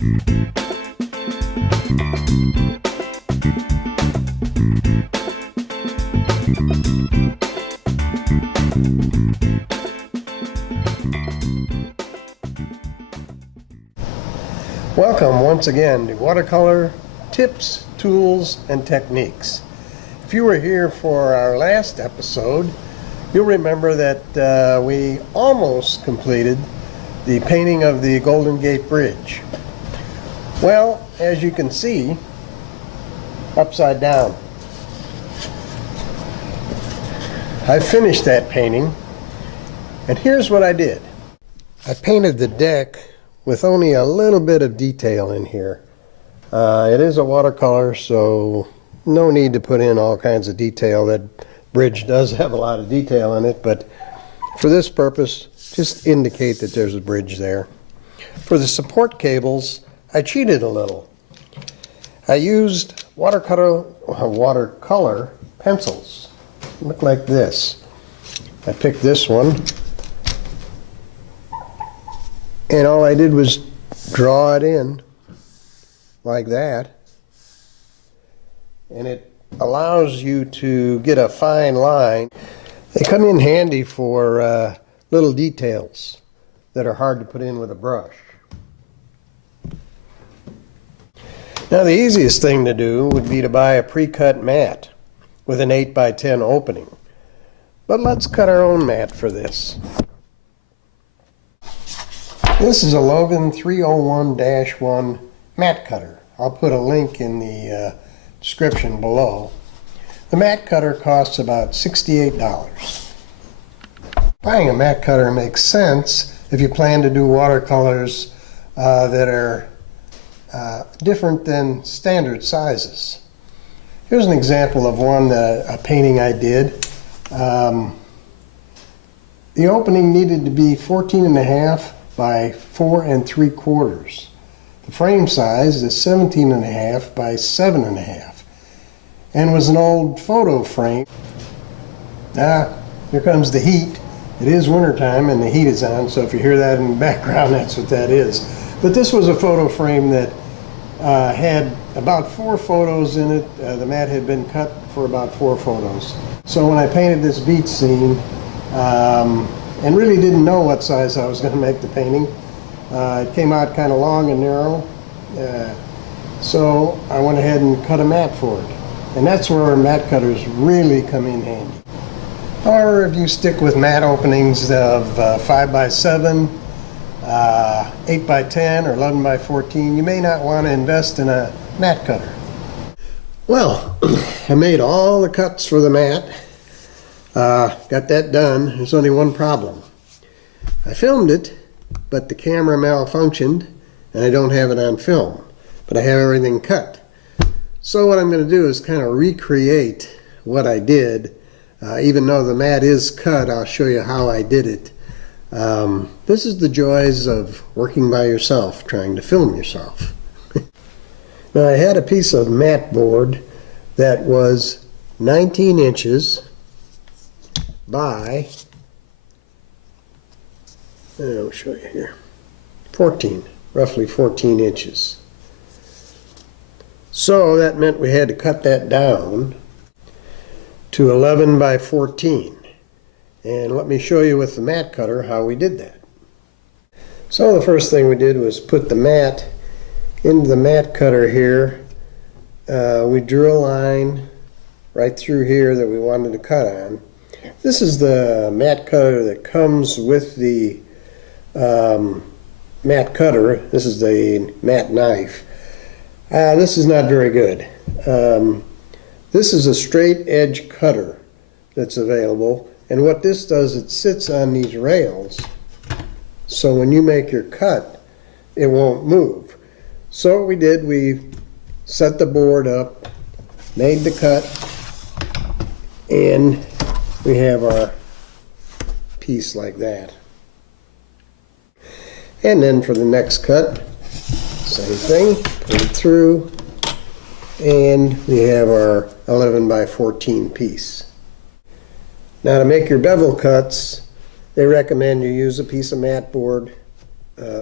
Welcome once again to Watercolor Tips, Tools, and Techniques. If you were here for our last episode, you'll remember that we almost completed the painting of the Golden Gate Bridge. Well, as you can see, upside down, I finished that painting, and here's what I did. I painted the deck with only a little bit of detail in here. It is a watercolor, so no need to put in all kinds of detail. That bridge does have a lot of detail in it, but for this purpose, just indicate that there's a bridge there. For the support cables, I cheated a little. I used watercolor pencils. Look like this. I picked this one, and all I did was draw it in like that, and it allows you to get a fine line. They come in handy for little details that are hard to put in with a brush. Now, the easiest thing to do would be to buy a pre-cut mat with an 8x10 opening, but let's cut our own mat for this. This is a Logan 301-1 mat cutter. I'll put a link in the description below. The mat cutter costs about $68. Buying a mat cutter makes sense if you plan to do watercolors that are different than standard sizes. Here's an example of a painting I did. The opening needed to be 14.5 by 4 3/4. The frame size is 17.5 by 7.5, and was an old photo frame. Here comes the heat. It is wintertime and the heat is on, so if you hear that in the background, that's what that is. But this was a photo frame that had about 4 photos in it. The mat had been cut for about 4 photos. So when I painted this beach scene, and really didn't know what size I was going to make the painting, it came out kind of long and narrow, so I went ahead and cut a mat for it. And that's where mat cutters really come in handy. However, if you stick with mat openings of 5x7, 8x10, or 11x14, you may not want to invest in a mat cutter. Well, I made all the cuts for the mat. Got that done. There's only one problem. I filmed it, but the camera malfunctioned, and I don't have it on film, but I have everything cut. So what I'm going to do is kind of recreate what I did. Even though the mat is cut, I'll show you how I did it. This is the joys of working by yourself, trying to film yourself. Now, I had a piece of mat board that was 19 inches by, I'll show you here, roughly 14 inches. So that meant we had to cut that down to 11 by 14. And let me show you with the mat cutter how we did that. So the first thing we did was put the mat into the mat cutter here. We drew a line right through here that we wanted to cut on. This is the mat cutter that comes with the mat cutter. This is the mat knife. This is not very good. This is a straight edge cutter that's available, and what this does, it sits on these rails, so when you make your cut, it won't move. So what we did, we set the board up, made the cut, and we have our piece like that. And then for the next cut, same thing, put it through, and we have our 11 by 14 piece. Now, to make your bevel cuts, they recommend you use a piece of mat board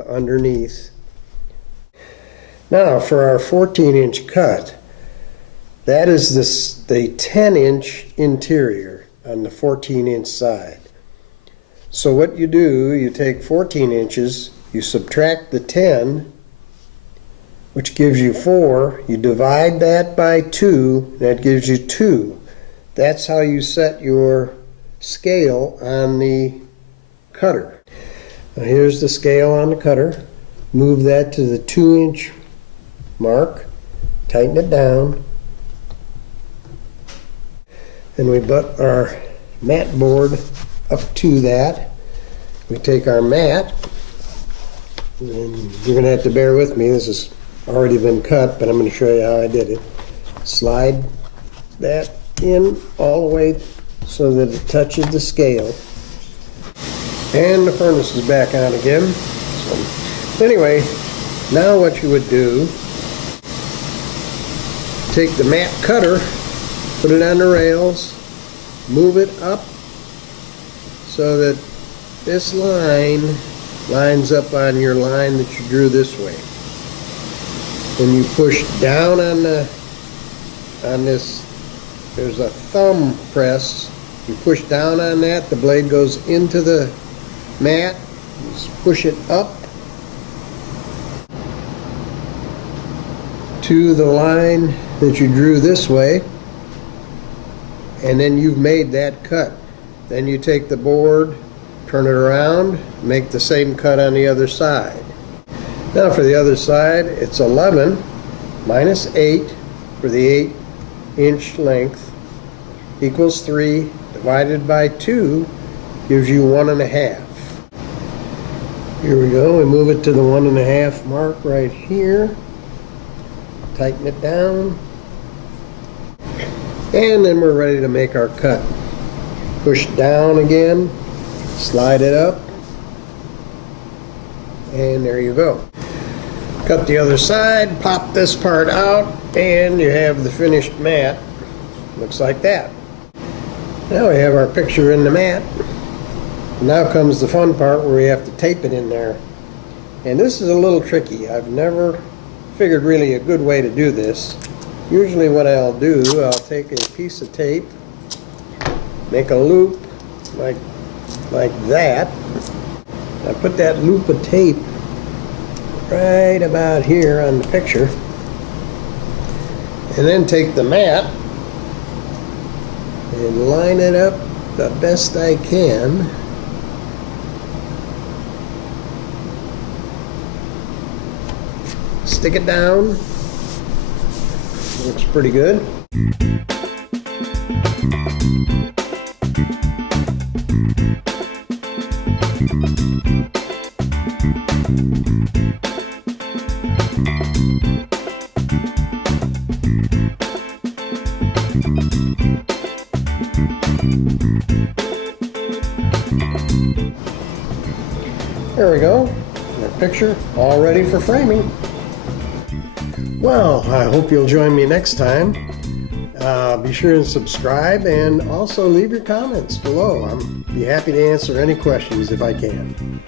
underneath. Now for our 14-inch cut, that is the 10-inch interior on the 14-inch side. So what you do, you take 14 inches, you subtract the 10, which gives you 4, you divide that by 2, that gives you 2. That's how you set your scale on the cutter. Now here's the scale on the cutter. Move that to the 2-inch mark, tighten it down, and we butt our mat board up to that. We take our mat, and you're going to have to bear with me, this has already been cut, but I'm going to show you how I did it. Slide that in all the way so that it touches the scale. And the furnace is back on again. So anyway, now what you would do, take the mat cutter, put it on the rails, move it up so that this line lines up on your line that you drew this way. When you push down on this, there's a thumb press. You push down on that, the blade goes into the mat. Just push it up to the line that you drew this way, and then you've made that cut. Then you take the board, turn it around, make the same cut on the other side. Now for the other side, it's 11 minus 8 for the 8-inch length equals 3 divided by 2 gives you 1.5. Here we go, we move it to the 1.5 mark right here, tighten it down, and then we're ready to make our cut. Push down again, slide it up, and there you go. Cut the other side, pop this part out, and you have the finished mat. Looks like that. Now we have our picture in the mat. Now comes the fun part where we have to tape it in there. And this is a little tricky. I've never figured really a good way to do this. Usually what I'll do, I'll take a piece of tape, make a loop like that. I put that loop of tape right about here on the picture, and then take the mat and line it up the best I can. Stick it down. Looks pretty good. There we go. Our picture all ready for framing. Well, I hope you'll join me next time. Be sure and subscribe, and also leave your comments below. I'll be happy to answer any questions if I can.